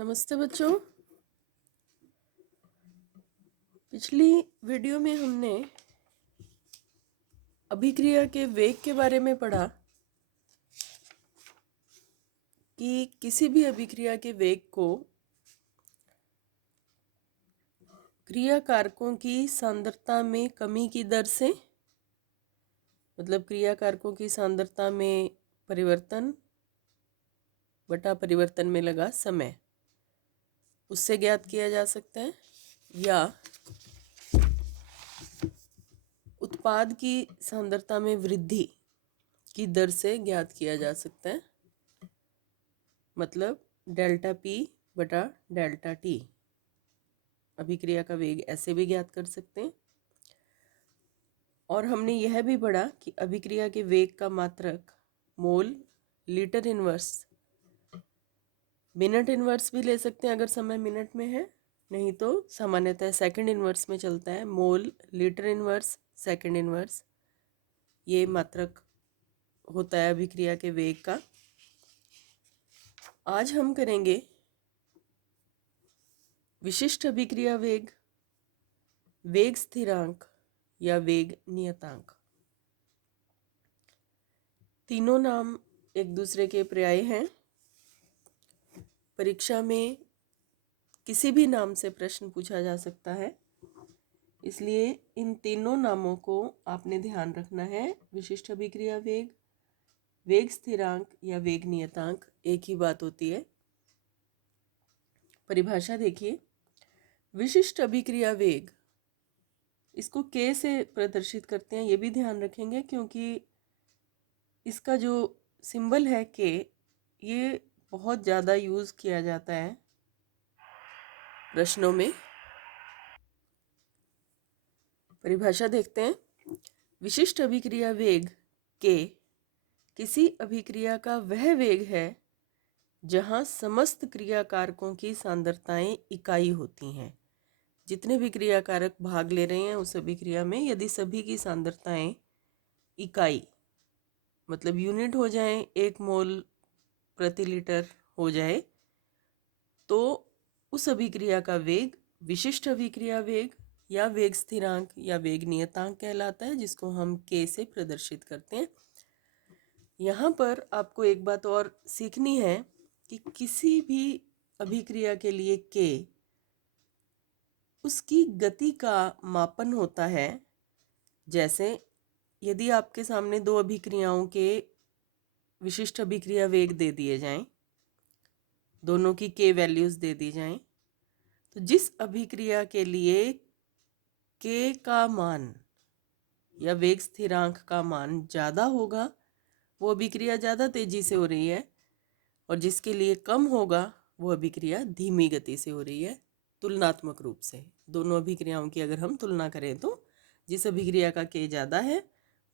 नमस्ते बच्चों। पिछली वीडियो में हमने अभिक्रिया के वेग के बारे में पढ़ा कि किसी भी अभिक्रिया के वेग को क्रिया कारकों की सांद्रता में कमी की दर से, मतलब क्रिया कारकों की सांद्रता में परिवर्तन बटा परिवर्तन में लगा समय, उससे ज्ञात किया जा सकता है, या उत्पाद की सांद्रता में वृद्धि की दर से ज्ञात किया जा सकता है, मतलब डेल्टा पी बटा डेल्टा टी। अभिक्रिया का वेग ऐसे भी ज्ञात कर सकते हैं। और हमने यह भी पढ़ा कि अभिक्रिया के वेग का मात्रक मोल, लीटर इनवर्स, मिनट इनवर्स भी ले सकते हैं अगर समय मिनट में है, नहीं तो सामान्यतः सेकंड इनवर्स में चलता है। मोल, लीटर इनवर्स, सेकंड इनवर्स, ये मात्रक होता है अभिक्रिया के वेग का। आज हम करेंगे विशिष्ट अभिक्रिया वेग, वेग स्थिरांक या वेग नियतांक। तीनों नाम एक दूसरे के पर्याय हैं। परीक्षा में किसी भी नाम से प्रश्न पूछा जा सकता है, इसलिए इन तीनों नामों को आपने ध्यान रखना है। विशिष्ट अभिक्रिया वेग, वेग स्थिरांक या वेग नियतांक एक ही बात होती है। परिभाषा देखिए, विशिष्ट अभिक्रिया वेग, इसको K से प्रदर्शित करते हैं, ये भी ध्यान रखेंगे क्योंकि इसका जो सिंबल है K, ये बहुत ज़्यादा यूज़ किया जाता है प्रश्नों में। परिभाषा देखते हैं। विशिष्ट अभिक्रिया वेग K किसी अभिक्रिया का वह वेग है जहाँ समस्त क्रिया कारकों की सांद्रताएं इकाई होती हैं। जितने भी क्रिया कारक भाग ले रहे हैं उस अभिक्रिया में, यदि सभी की सांद्रताएं इकाई मतलब यूनिट हो जाएं, 1 मोल प्रति लीटर हो जाए, तो उस अभिक्रिया का वेग विशिष्ट अभिक्रिया वेग या वेग स्थिरांक या वेग नियतांक कहलाता है, जिसको हम K से प्रदर्शित करते हैं। यहाँ पर आपको एक बात और सीखनी है कि किसी भी अभिक्रिया के लिए K उसकी गति का मापन होता है। जैसे यदि आपके सामने दो अभिक्रियाओं के विशिष्ट अभिक्रिया वेग दे दिए जाएं, दोनों की K वैल्यूज दे दी जाएं, तो जिस अभिक्रिया के लिए K का मान या वेग स्थिरांक का मान ज़्यादा होगा वो अभिक्रिया ज़्यादा तेजी से हो रही है, और जिसके लिए कम होगा वो अभिक्रिया धीमी गति से हो रही है। तुलनात्मक रूप से दोनों अभिक्रियाओं की अगर हम तुलना करें तो जिस अभिक्रिया का K ज़्यादा है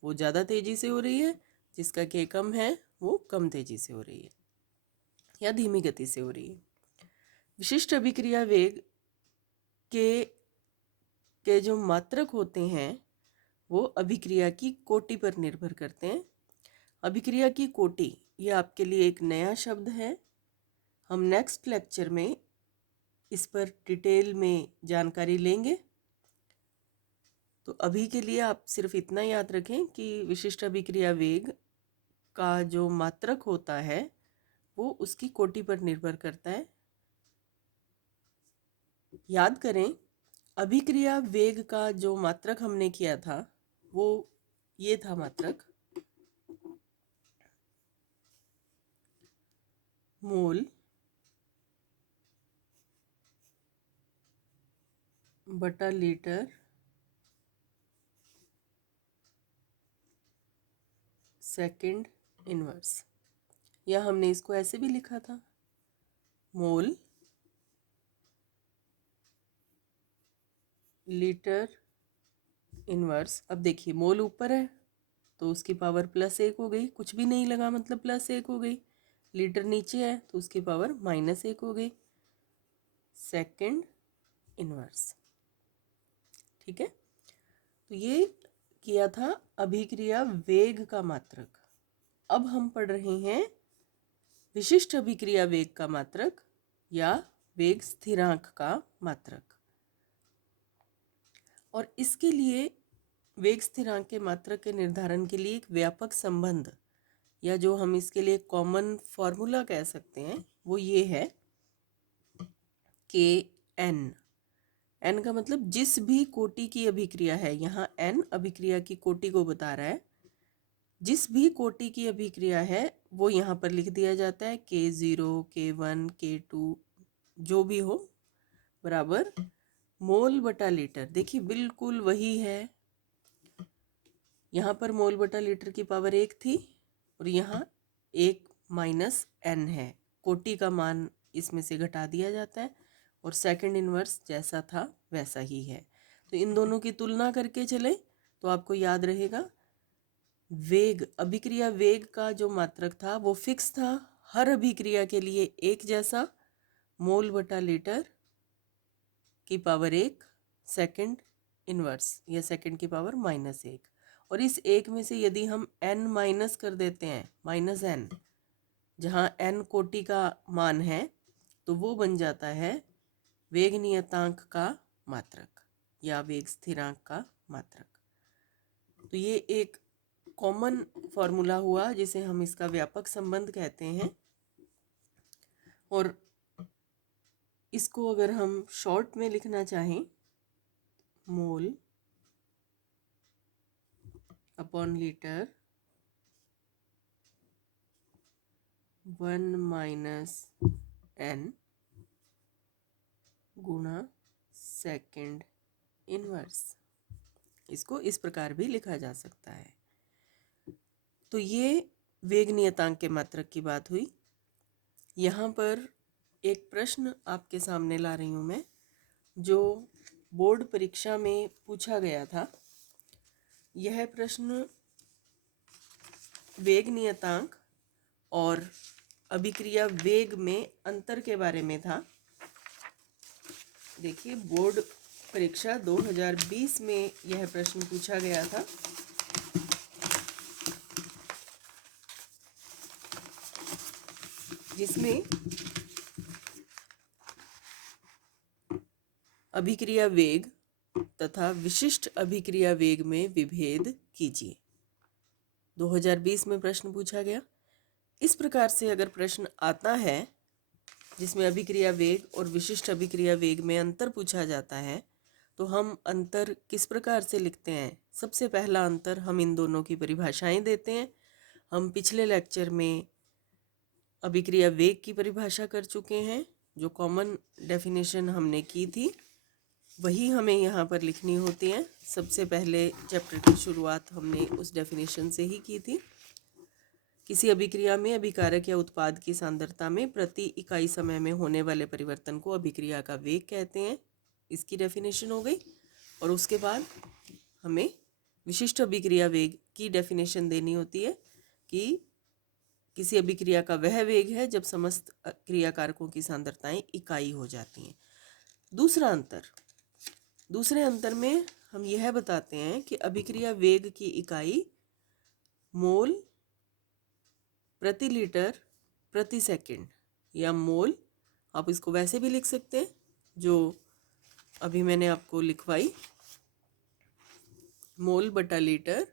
वो ज़्यादा तेजी से हो रही है, जिसका K कम है वो कम तेजी से हो रही है या धीमी गति से हो रही है। विशिष्ट अभिक्रिया वेग के जो मात्रक होते हैं वो अभिक्रिया की कोटि पर निर्भर करते हैं। अभिक्रिया की कोटि ये आपके लिए एक नया शब्द है। हम नेक्स्ट लेक्चर में इस पर डिटेल में जानकारी लेंगे। तो अभी के लिए आप सिर्फ इतना याद रखें कि विशिष्ट अभिक्रिया वेग का जो मात्रक होता है वो उसकी कोटि पर निर्भर करता है। याद करें, अभिक्रिया वेग का जो मात्रक हमने किया था वो ये था मात्रक, मोल बटा लीटर सेकंड इनवर्स, या हमने इसको ऐसे भी लिखा था, मोल लीटर इनवर्स। अब देखिए मोल ऊपर है तो उसकी पावर +1 हो गई, कुछ भी नहीं लगा मतलब +1 हो गई। लीटर नीचे है तो उसकी पावर -1 हो गई, सेकंड इनवर्स। ठीक है, तो ये किया था अभिक्रिया वेग का मात्रक। अब हम पढ़ रहे हैं विशिष्ट अभिक्रिया वेग का मात्रक या वेग स्थिरांक का मात्रक। और इसके लिए वेग स्थिरांक के मात्रक के निर्धारण के लिए एक व्यापक संबंध, या जो हम इसके लिए कॉमन फॉर्मूला कह सकते हैं, वो ये है के एन। एन का मतलब जिस भी कोटि की अभिक्रिया है, यहाँ एन अभिक्रिया की कोटि को बता रहा है, जिस भी कोटि की अभिक्रिया है वो यहाँ पर लिख दिया जाता है K0, K1, K2 जो भी हो, बराबर मोल बटा लीटर। देखिए बिल्कुल वही है, यहाँ पर मोल बटा लीटर की पावर 1 थी और यहाँ 1 माइनस एन है, कोटि का मान इसमें से घटा दिया जाता है और सेकंड इनवर्स जैसा था वैसा ही है। तो इन दोनों की तुलना करके चले तो आपको याद रहेगा, वेग, अभिक्रिया वेग का जो मात्रक था वो फिक्स था, हर अभिक्रिया के लिए एक जैसा, मोल बटा लीटर की पावर 1 सेकंड इनवर्स या सेकंड की पावर -1। और इस एक में से यदि हम n माइनस कर देते हैं, -n, जहाँ n कोटि का मान है, तो वो बन जाता है वेग नियतांक का मात्रक या वेग स्थिरांक का मात्रक। तो ये एक कॉमन फॉर्मूला हुआ जिसे हम इसका व्यापक संबंध कहते हैं। और इसको अगर हम शॉर्ट में लिखना चाहें, mole upon litre 1 minus n गुणा सेकंड इनवर्स, इसको इस प्रकार भी लिखा जा सकता है। तो ये वेग नियतांक के मात्रक की बात हुई। यहाँ पर एक प्रश्न आपके सामने ला रही हूँ मैं, जो बोर्ड परीक्षा में पूछा गया था। यह प्रश्न वेग नियतांक और अभिक्रिया वेग में अंतर के बारे में था। देखिए बोर्ड परीक्षा 2020 में यह प्रश्न पूछा गया था। जिसमें अभिक्रिया वेग तथा विशिष्ट अभिक्रिया वेग में विभेद कीजिए। 2020 में प्रश्न पूछा गया। इस प्रकार से अगर प्रश्न आता है जिसमें अभिक्रिया वेग और विशिष्ट अभिक्रिया वेग में अंतर पूछा जाता है, तो हम अंतर किस प्रकार से लिखते हैं? सबसे पहला अंतर, हम इन दोनों की परिभाषाएं देते हैं। हम पिछले लेक्चर में अभिक्रिया वेग की परिभाषा कर चुके हैं, जो कॉमन डेफिनेशन हमने की थी वही हमें यहाँ पर लिखनी होती है। सबसे पहले चैप्टर की शुरुआत हमने उस डेफिनेशन से ही की थी। किसी अभिक्रिया में अभिकारक या उत्पाद की सांद्रता में प्रति इकाई समय में होने वाले परिवर्तन को अभिक्रिया का वेग कहते हैं, इसकी डेफिनेशन हो गई। और उसके बाद हमें विशिष्ट अभिक्रिया वेग की डेफिनेशन देनी होती है कि किसी अभिक्रिया का वह वेग है जब समस्त क्रियाकारकों की सांद्रताएं इकाई हो जाती हैं। दूसरे अंतर में हम यह बताते हैं कि अभिक्रिया वेग की इकाई मोल प्रति लीटर प्रति सेकंड, या मोल, आप इसको वैसे भी लिख सकते हैं जो अभी मैंने आपको लिखवाई, मोल बटा लीटर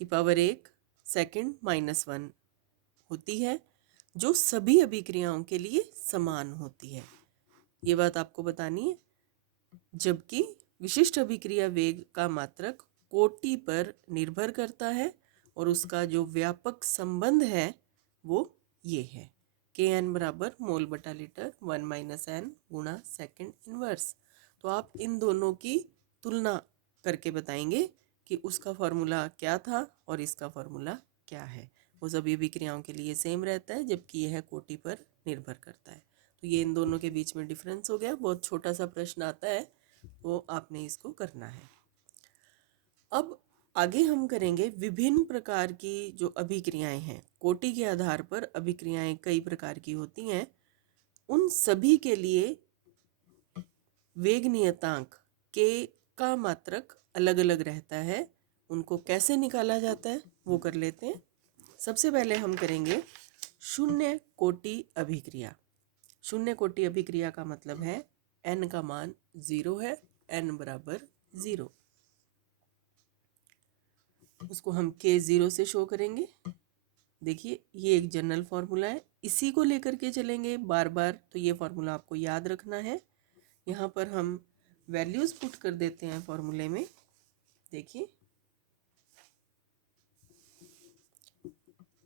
की पावर 1 सेकंड -1 होती है, जो सभी अभिक्रियाओं के लिए समान होती है। ये बात आपको बतानी है। जबकि विशिष्ट अभिक्रिया वेग का मात्रक कोटि पर निर्भर करता है और उसका जो व्यापक संबंध है वो ये है, Kn बराबर मोल बटा लीटर 1 माइनस n गुणा सेकंड इनवर्स। तो आप इन दोनों की तुलना करके बताएंगे कि उसका फॉर्मूला क्या था और इसका फॉर्मूला क्या है। वो सभी अभिक्रियाओं के लिए सेम रहता है, जबकि यह कोटि पर निर्भर करता है। तो ये इन दोनों के बीच में डिफरेंस हो गया। बहुत छोटा सा प्रश्न आता है, वो आपने इसको करना है। अब आगे हम करेंगे विभिन्न प्रकार की जो अभिक्रियाएं हैं, कोटि के आधार पर अभिक्रियाएं कई प्रकार की होती हैं, उन सभी के लिए वेग नियतांक के का मात्रक अलग अलग रहता है। उनको कैसे निकाला जाता है वो कर लेते हैं। सबसे पहले हम करेंगे शून्य कोटि अभिक्रिया। शून्य कोटि अभिक्रिया का मतलब है n का मान 0 है, n बराबर 0। उसको हम K0 से शो करेंगे। देखिए ये एक जनरल फॉर्मूला है, इसी को लेकर के चलेंगे बार बार, तो ये फॉर्मूला आपको याद रखना है। यहाँ पर हम वैल्यूज पुट कर देते हैं फॉर्मूले में। देखिए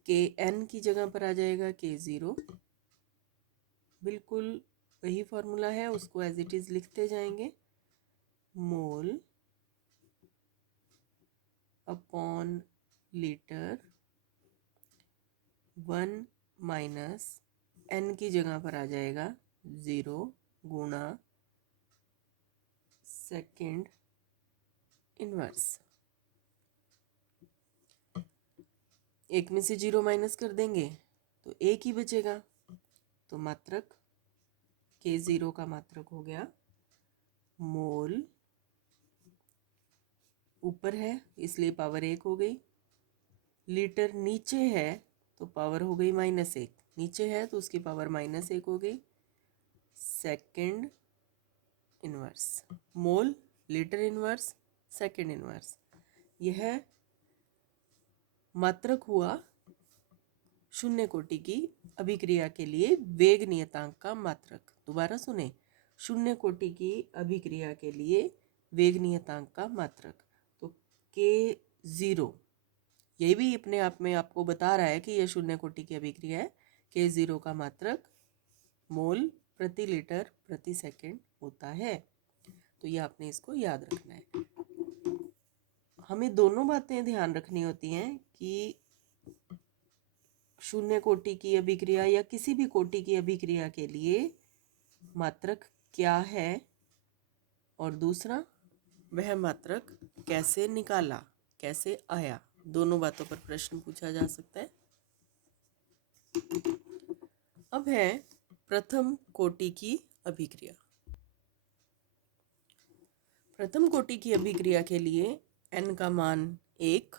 Kn की जगह पर आ जाएगा K0, बिल्कुल वही फॉर्मूला है, उसको एज इट इज लिखते जाएंगे। Mole upon litre 1 minus n की जगह पर आ जाएगा 0 गुणा सेकेंड इनवर्स। एक में से 0 माइनस कर देंगे तो एक ही बचेगा, तो मात्रक K0 का मात्रक हो गया मोल, ऊपर है इसलिए पावर 1 हो गई, लीटर नीचे है तो पावर हो गई -1, नीचे है तो उसकी पावर -1 हो गई, सेकेंड इनवर्स। मोल, लीटर इनवर्स, सेकेंड इनवर्स, यह मात्रक हुआ शून्य कोटि की अभिक्रिया के लिए वेग नियतांक का मात्रक। दोबारा सुने, शून्य कोटि की अभिक्रिया के लिए वेग नियतांक का मात्रक। तो K0 ये भी अपने आप में आपको बता रहा है कि यह शून्य कोटि की अभिक्रिया है। K0 का मात्रक मोल प्रति लीटर प्रति सेकंड होता है। तो ये आपने इसको याद रखना है। हमें दोनों बातें ध्यान रखनी होती हैं कि शून्य कोटि की अभिक्रिया या किसी भी कोटि की अभिक्रिया के लिए मात्रक क्या है, और दूसरा वह मात्रक कैसे निकाला, कैसे आया। दोनों बातों पर प्रश्न पूछा जा सकता है। अब है प्रथम कोटि की अभिक्रिया। प्रथम कोटि की अभिक्रिया के लिए n का मान 1,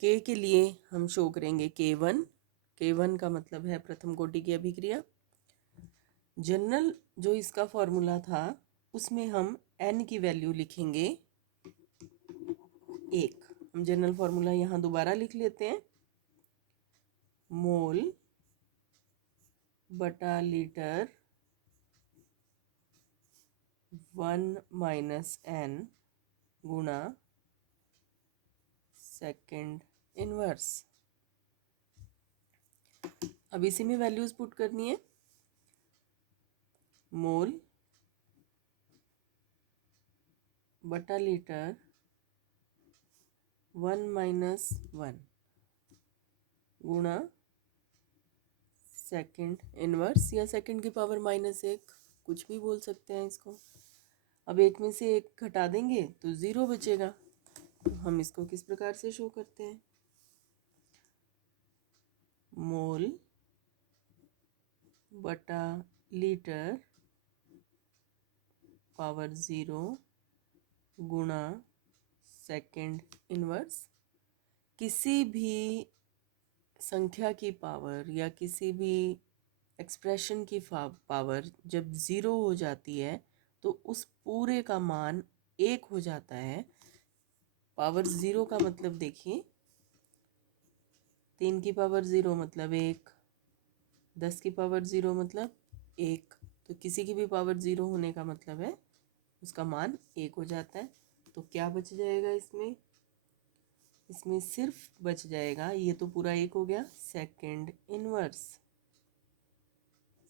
K के लिए हम शो करेंगे K1। K1 का मतलब है प्रथम कोटि की अभिक्रिया। जनरल जो इसका फॉर्मूला था उसमें हम n की वैल्यू लिखेंगे 1। हम जनरल फॉर्मूला यहाँ दोबारा लिख लेते हैं। मोल बटा लीटर 1 माइनस n गुणा सेकेंड इनवर्स। अब इसी में वैल्यूज पुट करनी है। मोल बटा लीटर 1 माइनस 1 गुणा सेकेंड इनवर्स, या सेकेंड की पावर -1, कुछ भी बोल सकते हैं इसको। अब एक में से एक घटा देंगे तो 0 बचेगा। तो हम इसको किस प्रकार से शो करते हैं? मोल बटा लीटर पावर 0 गुणा सेकेंड इनवर्स। किसी भी संख्या की पावर या किसी भी एक्सप्रेशन की पावर जब 0 हो जाती है तो उस पूरे का मान 1 हो जाता है। पावर 0 का मतलब देखिए, 3 की पावर 0 मतलब 1, 10 की पावर 0 मतलब 1। तो किसी की भी पावर 0 होने का मतलब है उसका मान 1 हो जाता है। तो क्या बच जाएगा इसमें? इसमें सिर्फ बच जाएगा, ये तो पूरा 1 हो गया, सेकेंड इनवर्स।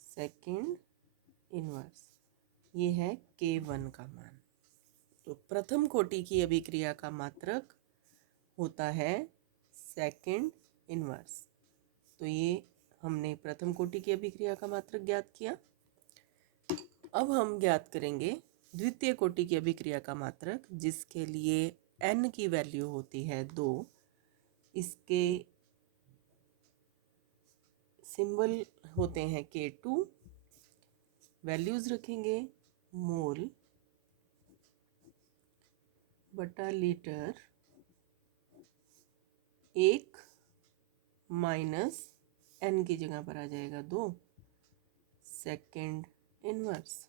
सेकेंड इनवर्स ये है K1 का मान। तो प्रथम कोटि की अभिक्रिया का मात्रक होता है सेकेंड इनवर्स। तो ये हमने प्रथम कोटि की अभिक्रिया का मात्रक ज्ञात किया। अब हम ज्ञात करेंगे द्वितीय कोटि की अभिक्रिया का मात्रक, जिसके लिए n की वैल्यू होती है 2। इसके सिंबल होते हैं K2। वैल्यूज रखेंगे मोल बटा लीटर 1 माइनस n की जगह पर आ जाएगा 2 सेकेंड इनवर्स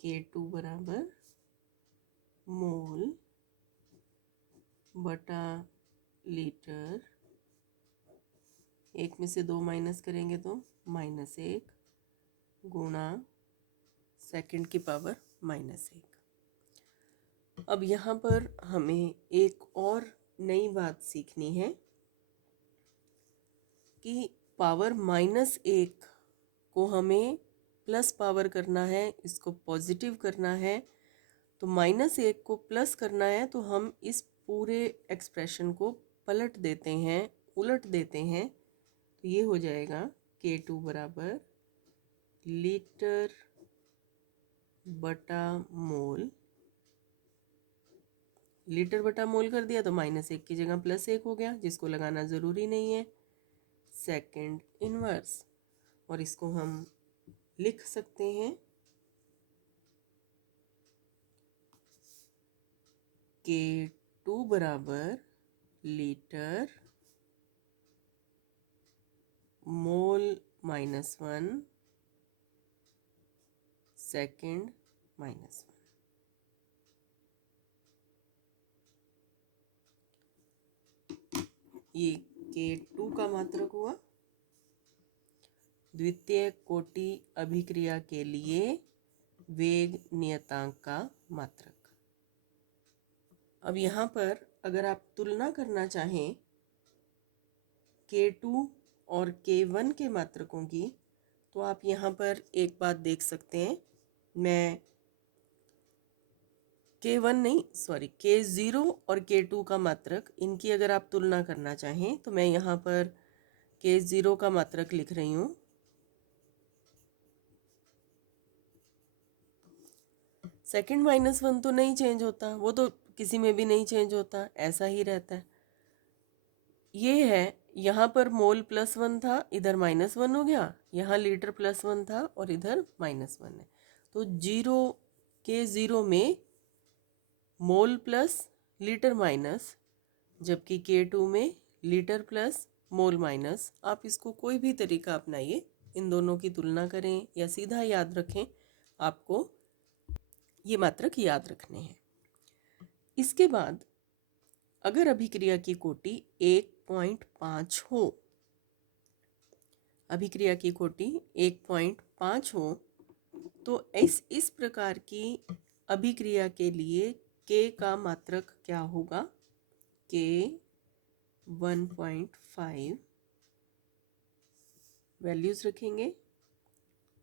K2 बराबर मोल बटा लीटर, एक में से 2 माइनस करेंगे तो -1 गुणा सेकंड की पावर -1। अब यहाँ पर हमें एक और नई बात सीखनी है कि पावर -1 को हमें प्लस पावर करना है, इसको पॉजिटिव करना है। तो -1 को प्लस करना है तो हम इस पूरे एक्सप्रेशन को पलट देते हैं, उलट देते हैं। तो ये हो जाएगा K2 बराबर लीटर बटा मोल, लीटर बटा मोल कर दिया तो -1 की जगह +1 हो गया, जिसको लगाना ज़रूरी नहीं है, सेकेंड इनवर्स। और इसको हम लिख सकते हैं K2 बराबर लीटर मोल -1 सेकेंड -1। ये K2 का मात्रक हुआ, द्वितीय कोटि अभिक्रिया के लिए वेग नियतांक का मात्रक। अब यहाँ पर अगर आप तुलना करना चाहें K2 और K1 के मात्रकों की, तो आप यहाँ पर एक बात देख सकते हैं। मैं K0 और K2 का मात्रक, इनकी अगर आप तुलना करना चाहें तो मैं यहाँ पर K0 का मात्रक लिख रही हूँ। सेकंड -1 तो नहीं चेंज होता, वो तो किसी में भी नहीं चेंज होता, ऐसा ही रहता है। ये है, यहाँ पर मोल +1 था, इधर -1 हो गया, यहाँ लीटर +1 था और इधर -1 है। तो K0 में मोल प्लस लीटर माइनस, जबकि K2 में लीटर प्लस मोल माइनस। आप इसको कोई भी तरीका अपनाइए, इन दोनों की तुलना करें या सीधा याद रखें, आपको ये मात्रक याद रखने हैं। इसके बाद अगर अभिक्रिया की कोटि 1.5 हो, अभिक्रिया की कोटि 1.5 हो, तो इस प्रकार की अभिक्रिया के लिए K का मात्रक क्या होगा? K 1.5 वैल्यूज रखेंगे,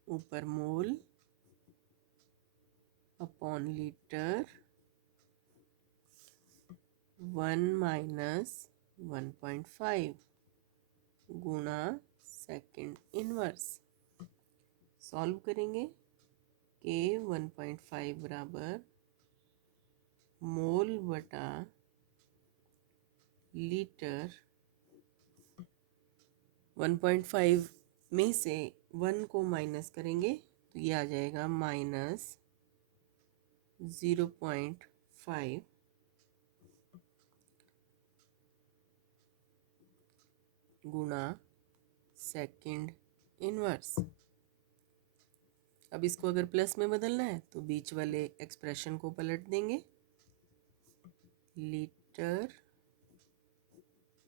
ऊपर मोल अपॉन लीटर 1 - 1.5 गुणा सेकेंड इनवर्स। सॉल्व करेंगे, K 1.5 बराबर मोल बटा लीटर, 1.5 में से 1 को माइनस करेंगे तो ये आ जाएगा -0.5 गुणा सेकेंड इनवर्स। अब इसको अगर प्लस में बदलना है तो बीच वाले एक्सप्रेशन को पलट देंगे, लीटर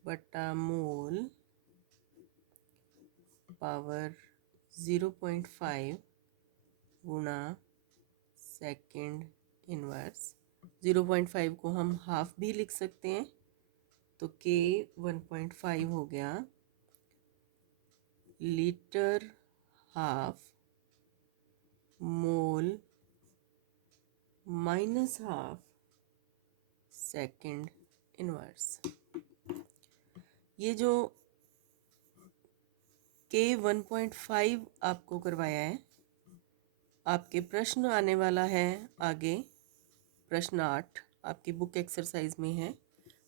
बटा मोल पावर 0.5 गुणा सेकेंड इनवर्स। 0.5 को हम हाफ भी लिख सकते हैं, तो K 1.5 हो गया litre half mole -half second inverse. ये जो K 1.5 आपको करवाया है, आपके प्रश्न आने वाला है आगे, प्रश्न 8 आपकी बुक एक्सरसाइज में है,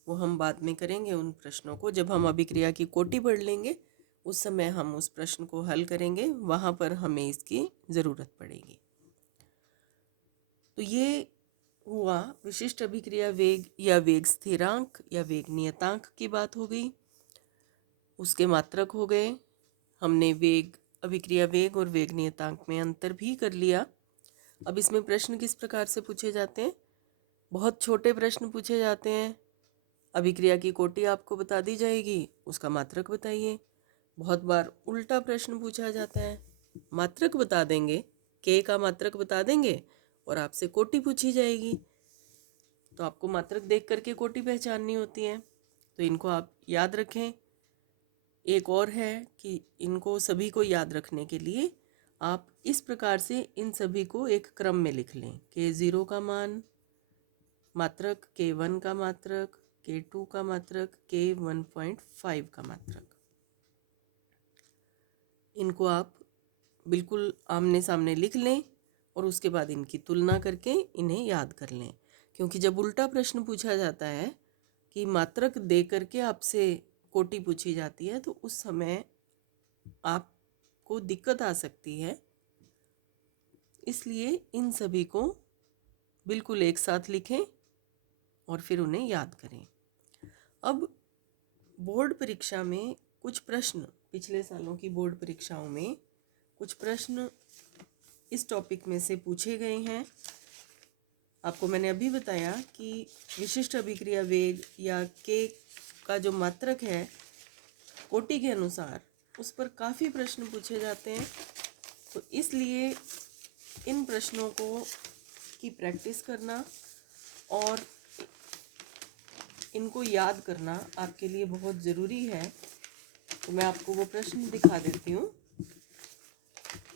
वो हम बाद में करेंगे। उन प्रश्नों को जब हम अभिक्रिया की कोटि पढ़ लेंगे उस समय हम उस प्रश्न को हल करेंगे, वहाँ पर हमें इसकी ज़रूरत पड़ेगी। तो ये हुआ विशिष्ट अभिक्रिया वेग या वेग स्थिरांक या वेग नियतांक की बात हो गई। उसके मात्रक हो गए। हमने वेग, अभिक्रिया वेग और वेग नियतांक में अंतर भी कर लिया। अब इसमें प्रश्न किस प्रकार से पूछे जाते हैं? बहुत छोटे प्रश्न पूछे जाते हैं। अभिक्रिया की कोटि आपको बता दी जाएगी, उसका मात्रक बताइए। बहुत बार उल्टा प्रश्न पूछा जाता है, मात्रक बता देंगे, के का मात्रक बता देंगे और आपसे कोटि पूछी जाएगी। तो आपको मात्रक देख करके कोटि पहचाननी होती है, तो इनको आप याद रखें। एक और है कि इनको सभी को याद रखने के लिए आप इस प्रकार से इन सभी को एक क्रम में लिख लें। K0 का मान मात्रक, K1 का मात्रक, K2 का मात्रक, K1.5 का मात्रक। इनको आप बिल्कुल आमने सामने लिख लें और उसके बाद इनकी तुलना करके इन्हें याद कर लें। क्योंकि जब उल्टा प्रश्न पूछा जाता है कि मात्रक दे करके आपसे कोटि पूछी जाती है, तो उस समय आपको दिक्कत आ सकती है। इसलिए इन सभी को बिल्कुल एक साथ लिखें और फिर उन्हें याद करें। अब बोर्ड परीक्षा में कुछ प्रश्न, पिछले सालों की बोर्ड परीक्षाओं में कुछ प्रश्न इस टॉपिक में से पूछे गए हैं। आपको मैंने अभी बताया कि विशिष्ट अभिक्रिया वेग या के का जो मात्रक है कोटि के अनुसार, उस पर काफ़ी प्रश्न पूछे जाते हैं। तो इसलिए इन प्रश्नों को की प्रैक्टिस करना और इनको याद करना आपके लिए बहुत ज़रूरी है। तो मैं आपको वो प्रश्न दिखा देती हूँ।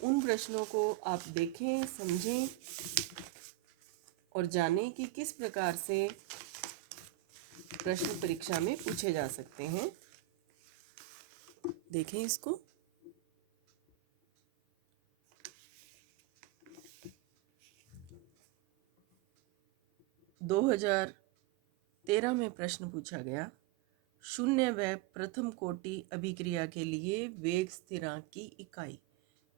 उन प्रश्नों को आप देखें, समझें और जानें कि किस प्रकार से प्रश्न परीक्षा में पूछे जा सकते हैं। देखें इसको। दो 2013 में प्रश्न पूछा गया, शून्य व प्रथम कोटि अभिक्रिया के लिए वेग स्थिरांक की इकाई,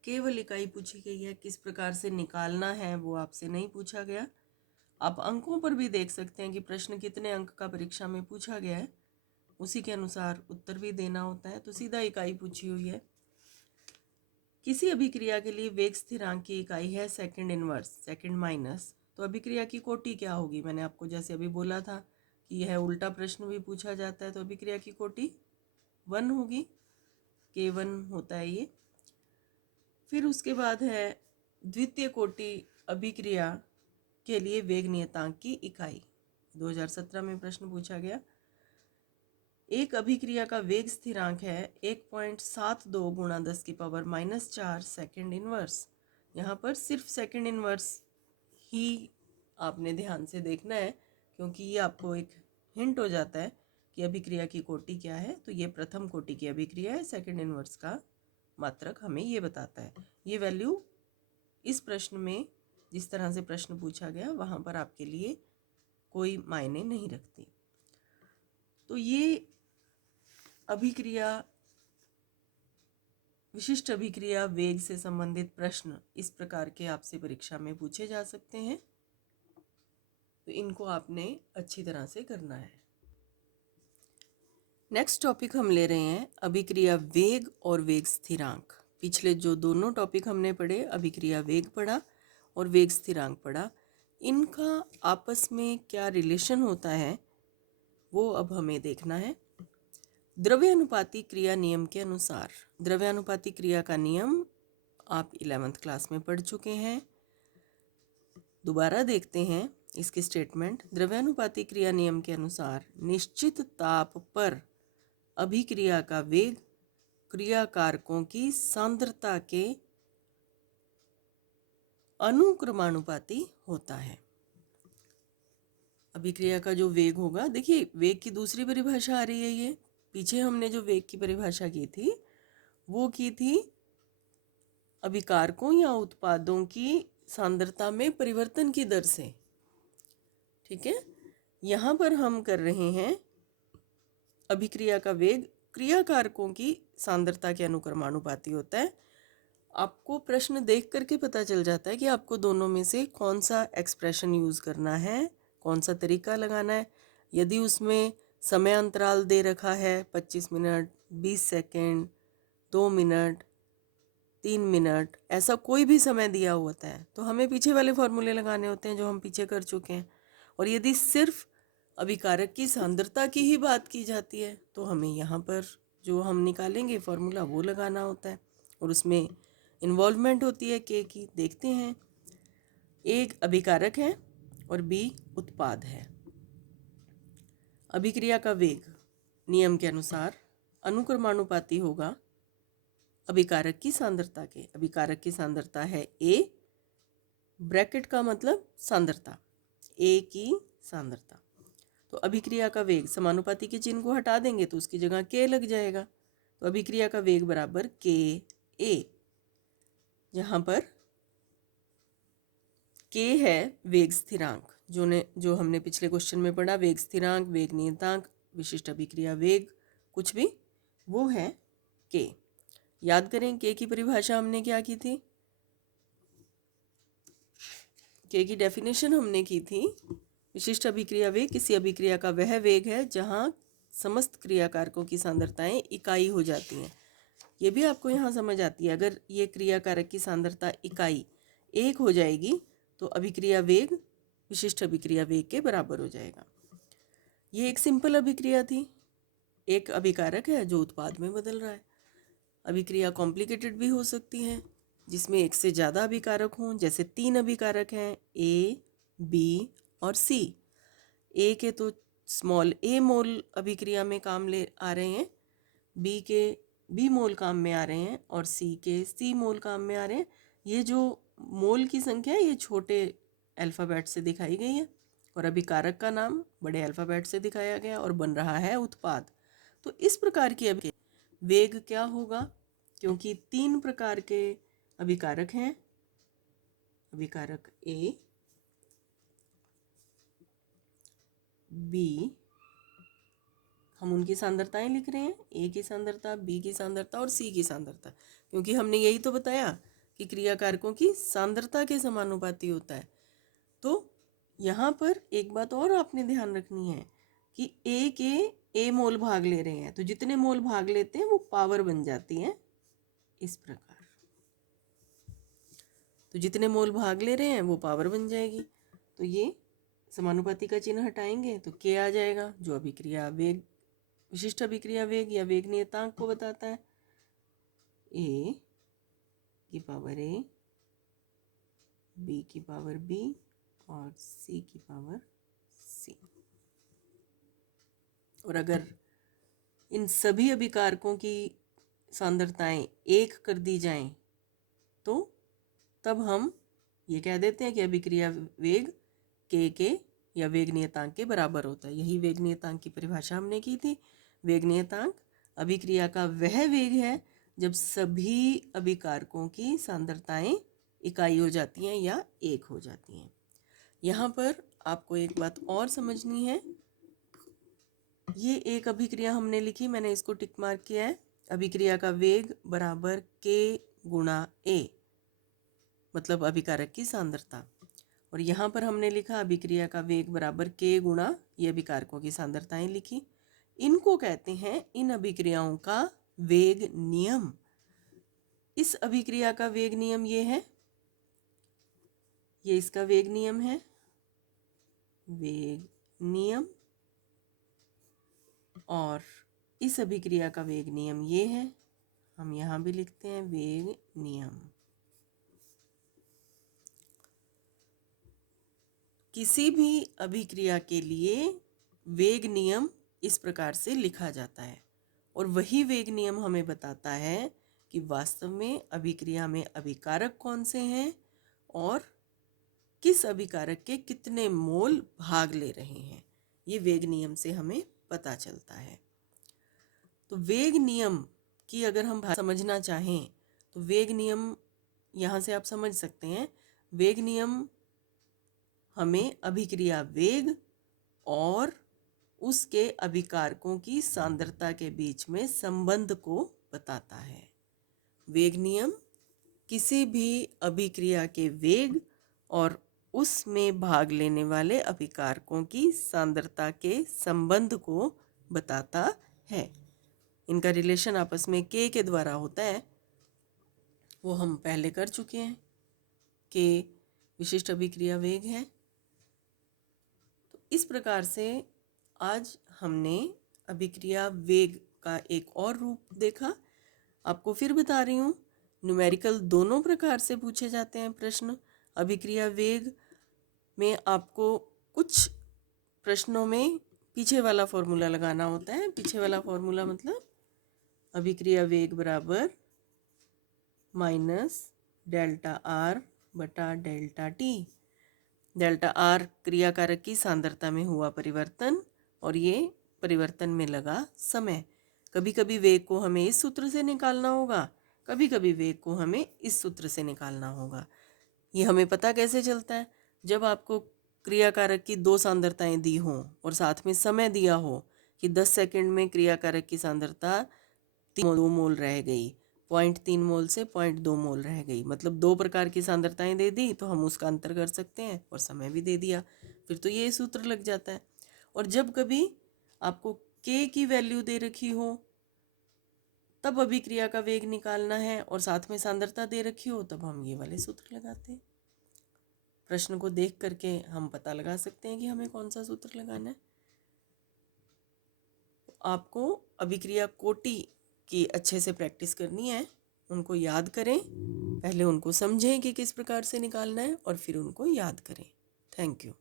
केवल इकाई पूछी गई है। किस प्रकार से निकालना है वो आपसे नहीं पूछा गया। आप अंकों पर भी देख सकते हैं कि प्रश्न कितने अंक का परीक्षा में पूछा गया है, उसी के अनुसार उत्तर भी देना होता है। तो सीधा इकाई पूछी हुई है। किसी अभिक्रिया के लिए वेग स्थिरांक की इकाई है सेकंड इनवर्स, सेकंड माइनस, तो अभिक्रिया की कोटि क्या होगी? मैंने आपको जैसे अभी बोला था कि यह उल्टा प्रश्न भी पूछा जाता है, तो अभिक्रिया की कोटि 1 होगी, K1 होता है ये। फिर उसके बाद है द्वितीय कोटि अभिक्रिया के लिए वेग नियतांक की इकाई। 2017 में प्रश्न पूछा गया। एक अभिक्रिया का वेग स्थिरांक है 1.72 गुणा 10 की पावर -4 सेकंड इनवर्स। यहाँ पर सिर्फ सेकंड इनवर्स ही आपने ध्यान से देखना है, क्योंकि ये आपको एक हिंट हो जाता है कि अभिक्रिया की कोटि क्या है। तो ये प्रथम कोटि की अभिक्रिया है, सेकंड इनवर्स का मात्रक हमें ये बताता है। ये वैल्यू इस प्रश्न में जिस तरह से प्रश्न पूछा गया वहाँ पर आपके लिए कोई मायने नहीं रखती। तो ये अभिक्रिया, विशिष्ट अभिक्रिया वेग से संबंधित प्रश्न इस प्रकार के आपसे परीक्षा में पूछे जा सकते हैं। तो इनको आपने अच्छी तरह से करना है। नेक्स्ट टॉपिक हम ले रहे हैं अभिक्रिया वेग और वेग स्थिरांक। पिछले जो दोनों टॉपिक हमने पढ़े, अभिक्रिया वेग पढ़ा और वेग स्थिरांक पढ़ा, इनका आपस में क्या रिलेशन होता है वो अब हमें देखना है। द्रव्यानुपाती क्रिया नियम के अनुसार, द्रव्यानुपाती क्रिया का नियम आप 11th क्लास में पढ़ चुके हैं। दोबारा देखते हैं इसकी स्टेटमेंट। द्रव्यानुपाती क्रिया नियम के अनुसार निश्चित ताप पर अभिक्रिया का वेग क्रिया कारकों की सांद्रता के अनुक्रमानुपाती होता है। अभिक्रिया का जो वेग होगा, देखिए वेग की दूसरी परिभाषा आ रही है। ये पीछे हमने जो वेग की परिभाषा की थी वो की थी अभिकारकों या उत्पादों की सांद्रता में परिवर्तन की दर से। ठीक है, यहाँ पर हम कर रहे हैं अभिक्रिया का वेग क्रिया कारकों की सांद्रता के अनुक्रमानुपाती होता है। आपको प्रश्न देख करके पता चल जाता है कि आपको दोनों में से कौन सा एक्सप्रेशन यूज़ करना है, कौन सा तरीका लगाना है। यदि उसमें समय अंतराल दे रखा है 25 मिनट, 20 सेकंड, 2 मिनट, 3 मिनट, ऐसा कोई भी समय दिया होता है तो हमें पीछे वाले फॉर्मूले लगाने होते हैं जो हम पीछे कर चुके हैं। और यदि सिर्फ अभिकारक की सांद्रता की ही बात की जाती है तो हमें यहाँ पर जो हम निकालेंगे फॉर्मूला वो लगाना होता है, और उसमें इन्वॉल्वमेंट होती है के की। देखते हैं, एक अभिकारक है और बी उत्पाद है। अभिक्रिया का वेग नियम के अनुसार अनुक्रमानुपाती होगा अभिकारक की सांद्रता के। अभिकारक की सांद्रता है ए, ब्रैकेट का मतलब सांद्रता, ए की सांद्रता। तो अभिक्रिया का वेग, समानुपाती के चिन्ह को हटा देंगे तो उसकी जगह के लग जाएगा। तो अभिक्रिया का वेग बराबर के ए, जहाँ पर के है वेग स्थिरांक, जो हमने पिछले क्वेश्चन में पढ़ा, वेग स्थिरांक, वेग नियतांक, विशिष्ट अभिक्रिया वेग, कुछ भी, वो है के। याद करें के की परिभाषा हमने क्या की थी? के की डेफिनेशन हमने की थी, विशिष्ट अभिक्रिया वेग किसी अभिक्रिया का वह वेग है जहाँ समस्त क्रियाकारकों की सांद्रताएं इकाई हो जाती हैं। ये भी आपको यहाँ समझ आती है, अगर ये क्रियाकारक की सांद्रता इकाई 1 हो जाएगी तो अभिक्रिया वेग विशिष्ट अभिक्रिया वेग के बराबर हो जाएगा। ये एक सिंपल अभिक्रिया थी, एक अभिकारक है जो उत्पाद में बदल रहा है। अभिक्रिया कॉम्प्लिकेटेड भी हो सकती है जिसमें एक से ज़्यादा अभिकारक हों, जैसे 3 अभिकारक हैं ए, बी और सी। ए के तो स्मॉल ए मोल अभिक्रिया में काम ले आ रहे हैं, बी के बी मोल काम में आ रहे हैं और सी के सी मोल काम में आ रहे हैं। ये जो मोल की संख्या है ये छोटे अल्फ़ाबेट से दिखाई गई है और अभिकारक का नाम बड़े अल्फ़ाबेट से दिखाया गया और बन रहा है उत्पाद। तो इस प्रकार की वेग क्या होगा? क्योंकि 3 प्रकार के अभिकारक हैं, अभिकारक ए, बी, हम उनकी सांद्रताएं लिख रहे हैं, ए की सांद्रता, बी की सांद्रता और सी की सांद्रता, क्योंकि हमने यही तो बताया कि क्रियाकारकों की सांद्रता के समानुपाती होता है। तो यहाँ पर एक बात और आपने ध्यान रखनी है कि ए के ए मोल भाग ले रहे हैं, तो जितने मोल भाग लेते हैं वो पावर बन जाती है इस प्रकार। तो जितने मोल भाग ले रहे हैं वो पावर बन जाएगी। तो ये समानुपाती का चिन्ह हटाएंगे तो के आ जाएगा, जो अभिक्रिया वेग, विशिष्ट अभिक्रिया वेग या वेग नियतांक को बताता है। ए की पावर ए, बी की पावर बी और सी की पावर सी। और अगर इन सभी अभिकारकों की सांद्रताएं 1 कर दी जाएं तो तब हम ये कह देते हैं कि अभिक्रिया वेग के या वेग नियतांक के बराबर होता है। यही वेग नियतांक की परिभाषा हमने की थी। वेग नियतांक अभिक्रिया का वह वेग है जब सभी अभिकारकों की सांद्रताएं इकाई हो जाती हैं या 1 हो जाती हैं। यहाँ पर आपको एक बात और समझनी है, ये एक अभिक्रिया हमने लिखी, मैंने इसको टिक मार्क किया है, अभिक्रिया का वेग बराबर के गुणा ए, मतलब अभिकारक की सांद्रता। और यहाँ पर हमने लिखा अभिक्रिया का वेग बराबर के गुणा ये अभिकारकों की सांद्रताएं लिखी। इनको कहते हैं इन अभिक्रियाओं का वेग नियम। इस अभिक्रिया का वेग नियम ये है, ये इसका वेग नियम है, वेग नियम, और इस अभिक्रिया का वेग नियम ये है, हम यहाँ भी लिखते हैं वेग नियम। किसी भी अभिक्रिया के लिए वेग नियम इस प्रकार से लिखा जाता है और वही वेग नियम हमें बताता है कि वास्तव में अभिक्रिया में अभिकारक कौन से हैं और किस अभिकारक के कितने मोल भाग ले रहे हैं। ये वेग नियम से हमें पता चलता है। तो वेग नियम की अगर हम समझना चाहें तो वेग नियम यहाँ से आप समझ सकते हैं। वेग नियम हमें अभिक्रिया वेग और उसके अभिकारकों की सांद्रता के बीच में संबंध को बताता है। वेग नियम किसी भी अभिक्रिया के वेग और उसमें भाग लेने वाले अभिकारकों की सांद्रता के संबंध को बताता है। इनका रिलेशन आपस में के द्वारा होता है, वो हम पहले कर चुके हैं। के विशिष्ट अभिक्रिया वेग है। तो इस प्रकार से आज हमने अभिक्रिया वेग का एक और रूप देखा। आपको फिर बता रही हूँ, न्यूमेरिकल दोनों प्रकार से पूछे जाते हैं प्रश्न। अभिक्रिया वेग में आपको कुछ प्रश्नों में पीछे वाला फॉर्मूला लगाना होता है। पीछे वाला फॉर्मूला मतलब अभिक्रिया वेग बराबर माइनस डेल्टा आर बटा डेल्टा टी। डेल्टा आर क्रिया कारक की सांद्रता में हुआ परिवर्तन और ये परिवर्तन में लगा समय। कभी कभी वेग को हमें इस सूत्र से निकालना होगा, कभी कभी वेग को हमें इस सूत्र से निकालना होगा। ये हमें पता कैसे चलता है? जब आपको क्रिया कारक की दो सांद्रताएं दी हों और साथ में समय दिया हो कि 10 सेकंड में क्रिया कारक की सांद्रता 2 मोल रह गई, 0.3 मोल से 0.2 मोल रह गई, मतलब दो प्रकार की सांद्रताएं दे दी तो हम उसका अंतर कर सकते हैं और समय भी दे दिया, फिर तो ये सूत्र लग जाता है। और जब कभी आपको के की वैल्यू दे रखी हो तब अभिक्रिया का वेग निकालना है और साथ में सांद्रता दे रखी हो तब हम ये वाले सूत्र लगाते हैं। प्रश्न को देख करके हम पता लगा सकते हैं कि हमें कौन सा सूत्र लगाना है। आपको अभिक्रिया कोटि की अच्छे से प्रैक्टिस करनी है, उनको याद करें, पहले उनको समझें कि किस प्रकार से निकालना है और फिर उनको याद करें। Thank you.